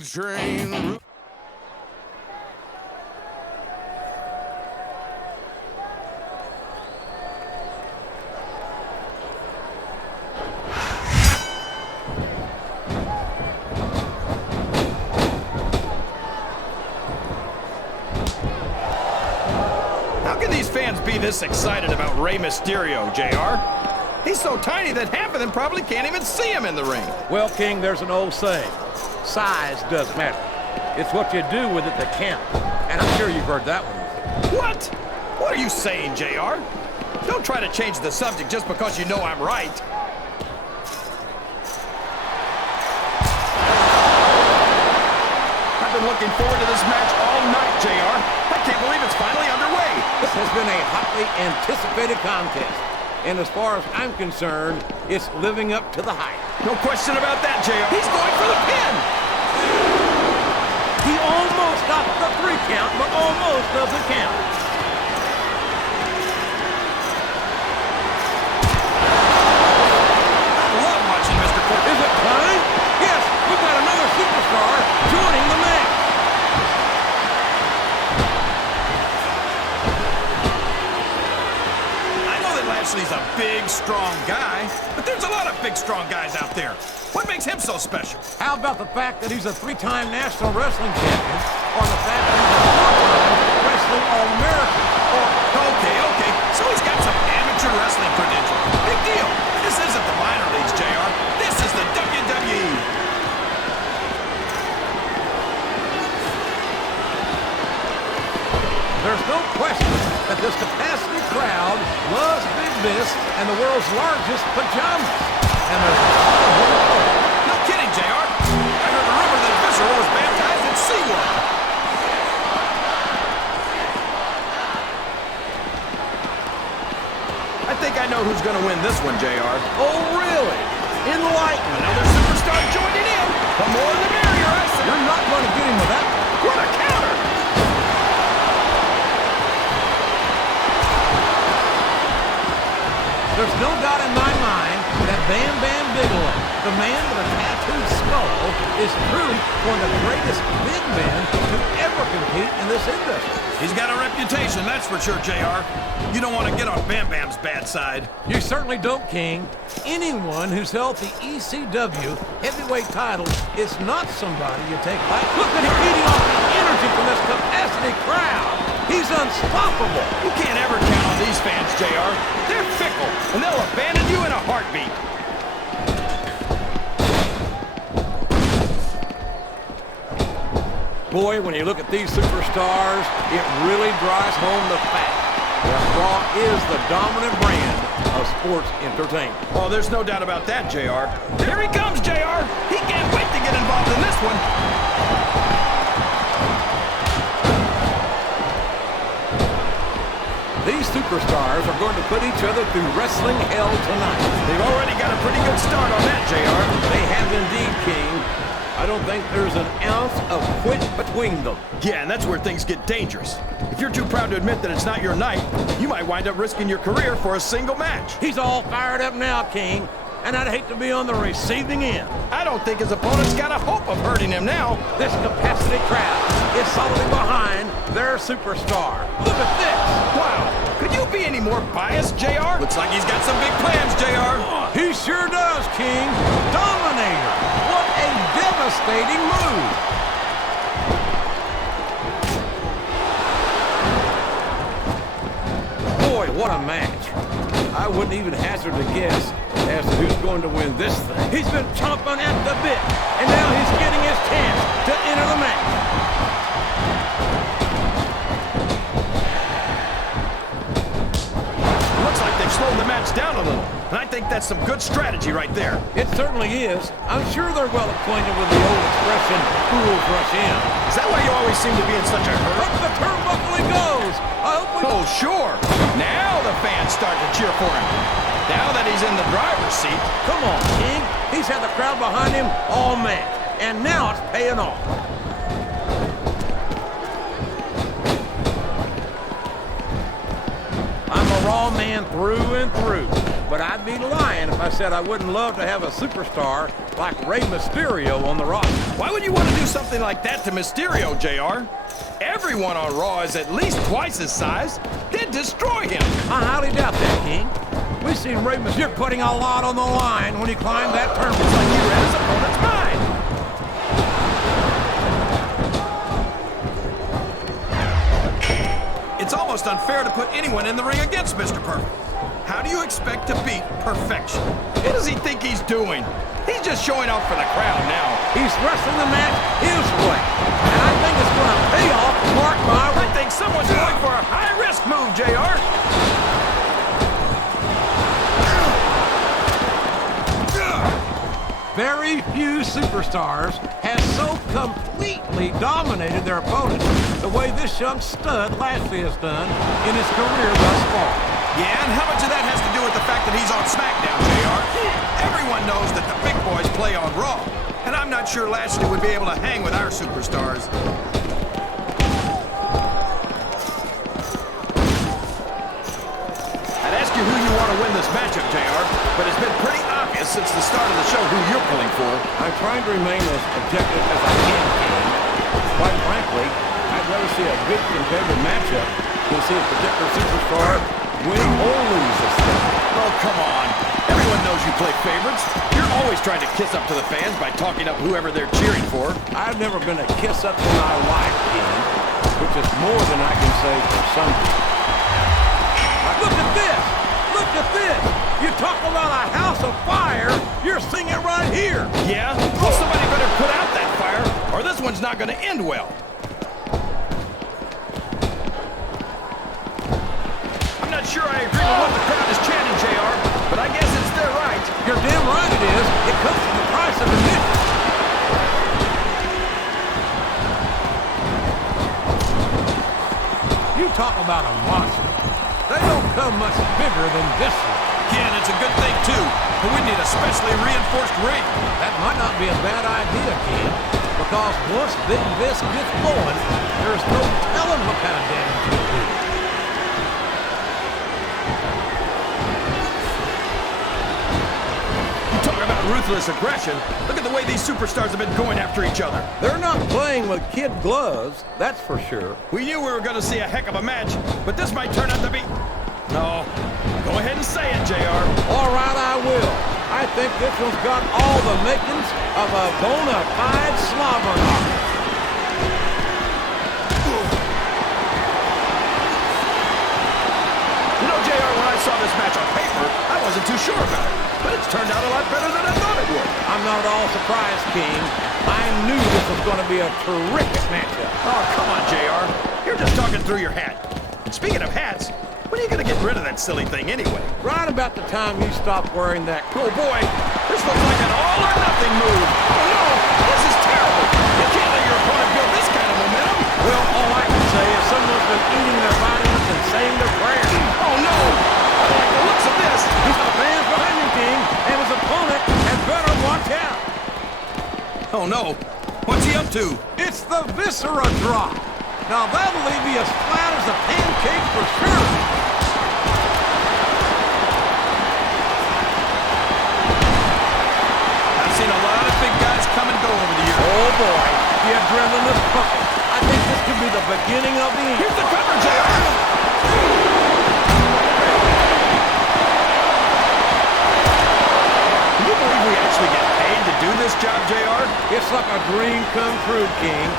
train. How can these fans be this excited about Rey Mysterio, JR? He's so tiny that half of them probably can't even see him in the ring. Well, King, there's an old saying. Size doesn't matter. It's what you do with it that counts. And I'm sure you've heard that one before. What? What are you saying, JR? Don't try to change the subject just because you know I'm right. I've been looking forward to this match all night, JR. I can't believe it's finally underway. This has been a hotly anticipated contest. And as far as I'm concerned, it's living up to the hype. No question about that, JR. He's going for the pin. He almost got the 3 count, but almost doesn't count. I love watching Mr. Cole. Is it time? Yes, we've got another superstar joining the match. Lashley's a big, strong guy, but there's a lot of big, strong guys out there. What makes him so special? How about the fact that he's a 3-time National Wrestling Champion, or the fact that he's a 4-time Wrestling All-American, or... Okay, so he's got some amateur wrestling credentials. Big deal. This isn't the minor leagues, JR. This is the WWE. There's no question that this capacity crowd loves Big Vis and the world's largest pajamas. And there's no kidding, JR. I heard a rumor that Viscera was baptized in SeaWorld. I think I know who's going to win this one, JR. Oh, really? Enlighten. Another superstar joining in. The more the merrier, I say. You're not going to get him with that. What a counter! There's no doubt in my mind that Bam Bigelow, the man with a tattooed skull, is truly one of the greatest big men to ever compete in this industry. He's got a reputation, that's for sure, JR. You don't want to get on Bam's bad side. You certainly don't, King. Anyone who's held the ECW heavyweight title is not somebody you take lightly. Look at him feeding off the energy from this capacity crowd. He's unstoppable. You can't ever count on these fans, JR. They're fickle, and they'll abandon you in a heartbeat. Boy, when you look at these superstars, it really drives home the fact that Raw is the dominant brand of sports entertainment. Oh, there's no doubt about that, JR. Here he comes, JR. He can't wait to get involved in this one. These superstars are going to put each other through wrestling hell tonight. They've already got a pretty good start on that, JR. They have indeed, King. I don't think there's an ounce of quit between them. Yeah, and that's where things get dangerous. If you're too proud to admit that it's not your night, you might wind up risking your career for a single match. He's all fired up now, King, and I'd hate to be on the receiving end. I don't think his opponent's got a hope of hurting him now. This capacity crowd is solidly behind their superstar. Look at this. Wow. Could you be any more biased, JR? Looks like he's got some big plans, JR. He sure does, King. Dominator. What a devastating move. Boy, what a match. I wouldn't even hazard a guess as to who's going to win this thing. He's been chomping at the bit, and now he's getting his chance to enter the match. Looks like they've slowed the match down a little, and I think that's some good strategy right there. It certainly is. I'm sure they're well acquainted with the old expression, fools rush in. Is that why you always seem to be in such a hurry? Up the turnbuckle he goes. I hope we... Oh, sure. Now the fans start to cheer for him. Now that he's in the driver's seat. Come on, King. He's had the crowd behind him all match, and now it's paying off. I'm a Raw man through and through. but I'd be lying if I said I wouldn't love to have a superstar like Rey Mysterio on the roster. Why would you want to do something like that to Mysterio, JR? Everyone on Raw is at least twice his size. They'd destroy him. I highly doubt that, King. We've seen Rey Mysterio putting a lot on the line when he climbed that turnbuckle. It's like he read his opponent's mind. It's almost unfair to put anyone in the ring against Mr. Perfect. How do you expect to beat perfection? What does he think he's doing? He's just showing off for the crowd now. He's wrestling the match his way. And I think it's going to pay off, mark my I think someone's going for a high-risk move, JR. Very few superstars have so completely dominated their opponents the way this young stud Lashley has done in his career thus far. Yeah, and how much of that has to do with the fact that he's on SmackDown, JR? Everyone knows that the big boys play on Raw, and I'm not sure Lashley would be able to hang with our superstars. I'd ask you who you want to win this matchup, JR, but it's been pretty obvious since the start of the show who you're pulling for. I'm trying to remain as objective as I can. Quite frankly, I'd rather see a good competitive matchup than see a particular superstar win or lose this thing. Oh, come on. Everyone knows you play favorites. You're always trying to kiss up to the fans by talking up whoever they're cheering for. I've never been a kiss up to my wife, King, which is more than I can say for some people. Look at this! Look at this! You talk about a house of fire, you're seeing it right here! Yeah? Well, somebody better put out that fire, or this one's not going to end well. I'm not sure I agree with what the crowd is chanting, JR, but I guess it's their right. You're damn right it is. It comes from the price of admission. You talk about a monster. They don't come much bigger than this one. Again, it's a good thing, too, but we need a specially reinforced ring. That might not be a bad idea, King, because once Big Vis gets going, there's no telling what kind of damage he'll do. Ruthless aggression. Look at the way these superstars have been going after each other. They're not playing with kid gloves, that's for sure. We knew we were going to see a heck of a match, but this might turn out to be... No. Go ahead and say it, JR. All right, I will. I think this one's got all the makings of a bona fide slobber knocker. You know, JR, when I saw this match on paper, I wasn't too sure about it. But it's turned out a lot better than I thought it would. I'm not at all surprised, King. I knew this was going to be a terrific matchup. Oh, come on, JR. You're just talking through your hat. And speaking of hats, when are you going to get rid of that silly thing anyway? Right about the time you stop wearing that... Oh, boy. This looks like an all-or-nothing move. Oh, no. This is terrible. You can't let your opponent build this kind of momentum. Well, all I can say is someone's been eating their vitamins and saying their prayers. Oh, no. I don't like the looks of this. He's got fans behind him, King, and his opponent had better watch out. Oh, no. What's he up to? It's the Viscera drop. Now, that'll leave you as flat as a pancake for sure. I've seen a lot of big guys come and go over the years. Oh, boy. The adrenaline is pumping. I think this could be the beginning of the end. Here's the cover, JR. Can you believe we actually get paid to do this job, JR? It's like a dream come true, King.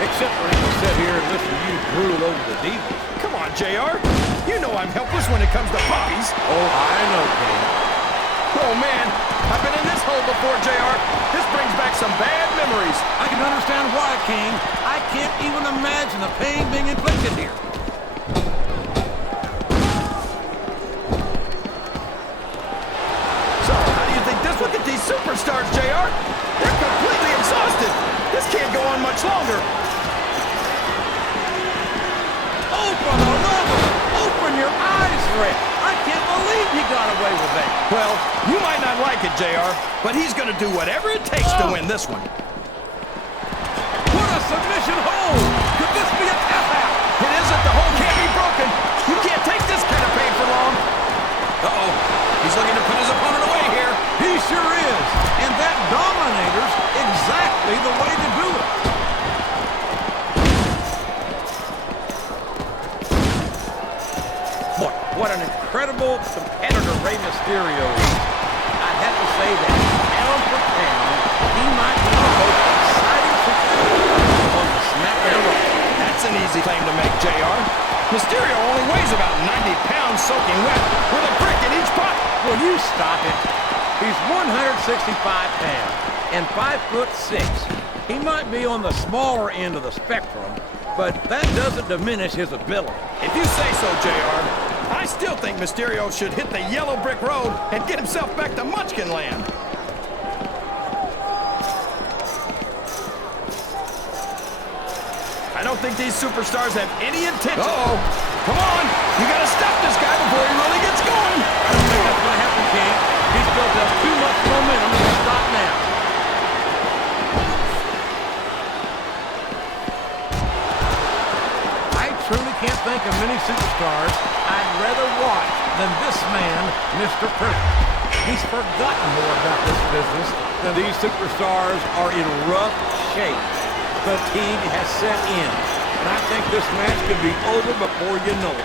Except for him to sit here and listen to you drool over the divas. Come on, JR. You know I'm helpless when it comes to puppies. Oh, I know, King. Oh, man. I've been in this hole before, JR. This brings back some bad memories. I can understand why, King. I can't even imagine the pain being inflicted here. So, how do you think this... Look at these superstars, JR. They're completely exhausted. This can't go on much longer. Open the level! Open your eyes, Rick! I can't believe he got away with that. Well, you might not like it, JR, but he's going to do whatever it takes to win this one. What a submission hold! Could this be a tap-out? It isn't. The hold can't be broken. You can't take this kind of pain for long. Uh-oh. He's He's looking to put his opponent away here. He sure is. And that Dominator's exactly the way to do it. Boy, what an incredible competitor Rey Mysterio is. I'd have to say that pound for pound, he might be the most exciting superstar on the SmackDown roster. That's an easy claim to make, JR. Mysterio only weighs about 90 pounds soaking wet with a brick in each pocket. Will you stop it? He's 165 pounds and 5'6". He might be on the smaller end of the spectrum, but that doesn't diminish his ability. If you say so, JR, I still think Mysterio should hit the yellow brick road and get himself back to Munchkin Land. I don't think these superstars have any intention. Uh-oh. Come on. You got to stop this guy before he really gets going. I don't think that's going to happen, King. He's built up too much momentum to stop now. I truly can't think of many superstars I'd rather watch than this man, Mr. Perfect. He's forgotten more about this business than these superstars are in rough shape. Fatigue has set in, and I think this match could be over before you know it.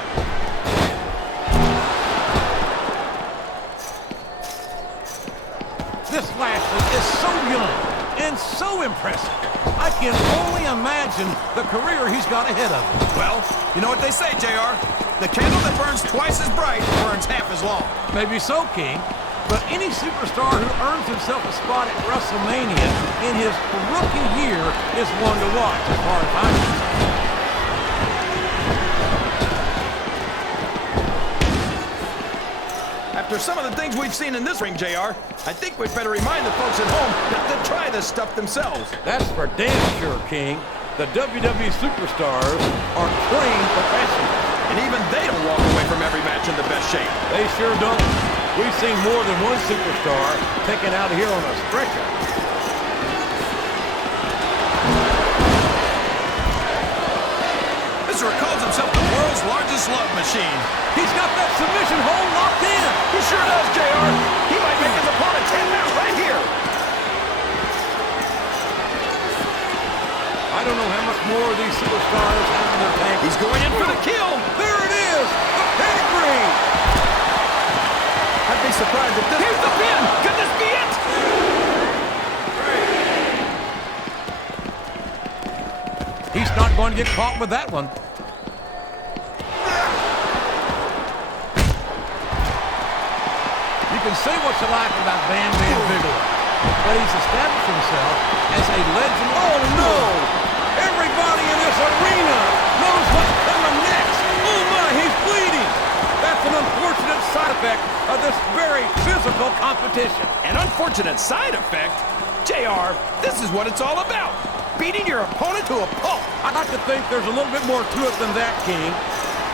This Lashley is so young and so impressive. I can only imagine the career he's got ahead of him. Well, you know what they say, JR? The candle that burns twice as bright burns half as long. Maybe so, King. But any superstar who earns himself a spot at WrestleMania in his rookie year is one to watch, as far as I'm concerned. After some of the things we've seen in this ring, JR, I think we'd better remind the folks at home to try this stuff themselves. That's for damn sure, King. The WWE superstars are trained professionals. And even they don't walk away from every match in the best shape. They sure don't. We've seen more than one superstar taken out of here on a stretcher. Viscera calls himself the world's largest love machine. He's got that submission hold locked in. He sure does, JR. He might make his opponent 10 out right here. I don't know how much more of these superstars have in their tank. He's going in for the kill. There it is, the pedigree. I'd be surprised if this... Here's the pin! Could this be it? He's not going to get caught with that one. You can say what you like about Bam Bigelow, but he's established himself as a legend. Oh, no! Everybody in this arena knows what's coming next. Oh, my, he's bleeding. That's an unfortunate side effect of this very physical competition. An unfortunate side effect? JR, this is what it's all about. Beating your opponent to a pulp. I'd like to think there's a little bit more to it than that, King.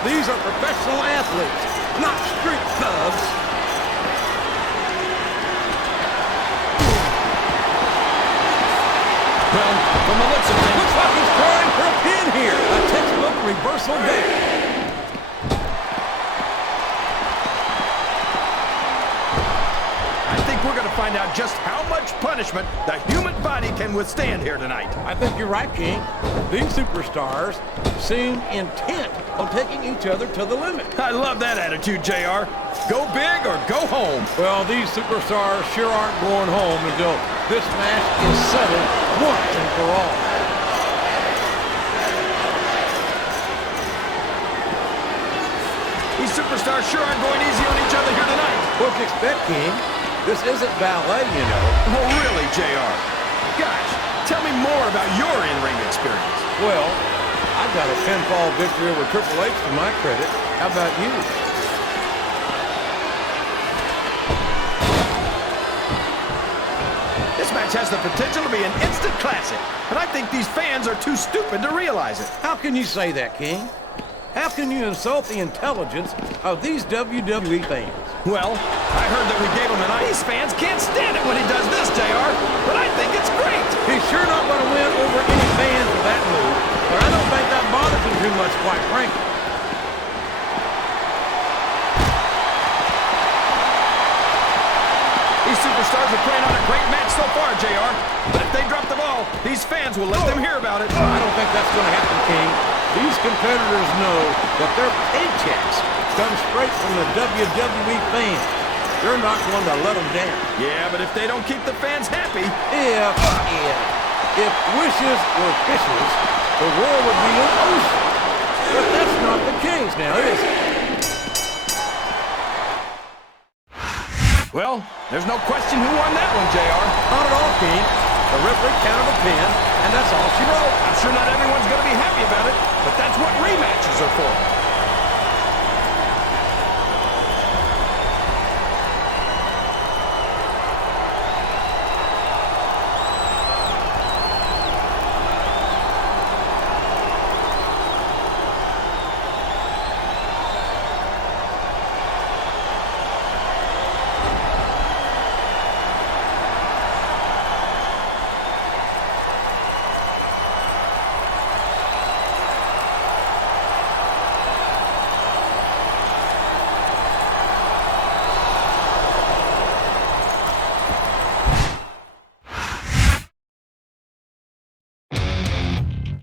These are professional athletes, not street thugs. Well, from the looks of things... Looks like he's trying for a pin here. A textbook reversal there. We're going to find out just how much punishment the human body can withstand here tonight. I think you're right, King. These superstars seem intent on taking each other to the limit. I love that attitude, JR. Go big or go home. Well, these superstars sure aren't going home until this match is settled once and for all. These superstars sure aren't going easy on each other here tonight. What do you expect, King? This isn't ballet, you know. Oh, really, JR? Gosh, tell me more about your in-ring experience. Well, I've got a pinfall victory over Triple H to my credit. How about you? This match has the potential to be an instant classic, and I think these fans are too stupid to realize it. How can you say that, King? How can you insult the intelligence of these WWE fans? Well, I heard that we gave him an ice. These fans can't stand it when he does this, JR, but I think it's great. He's sure not going to win over any fans with that move, but I don't think that bothers him too much, quite frankly. well, these fans will let them hear about it. I don't think that's going to happen, King. These competitors know that their paychecks come straight from the WWE fans. They're not going to let them down. Yeah, but if they don't keep the fans happy... If wishes were fishes, the world would be an ocean. But that's not the case now, is it? Well, there's no question who won that one, JR. Not at all, King. The referee counted a pin, and that's all she wrote. I'm sure not everyone's going to be happy about it, but that's what rematches are for.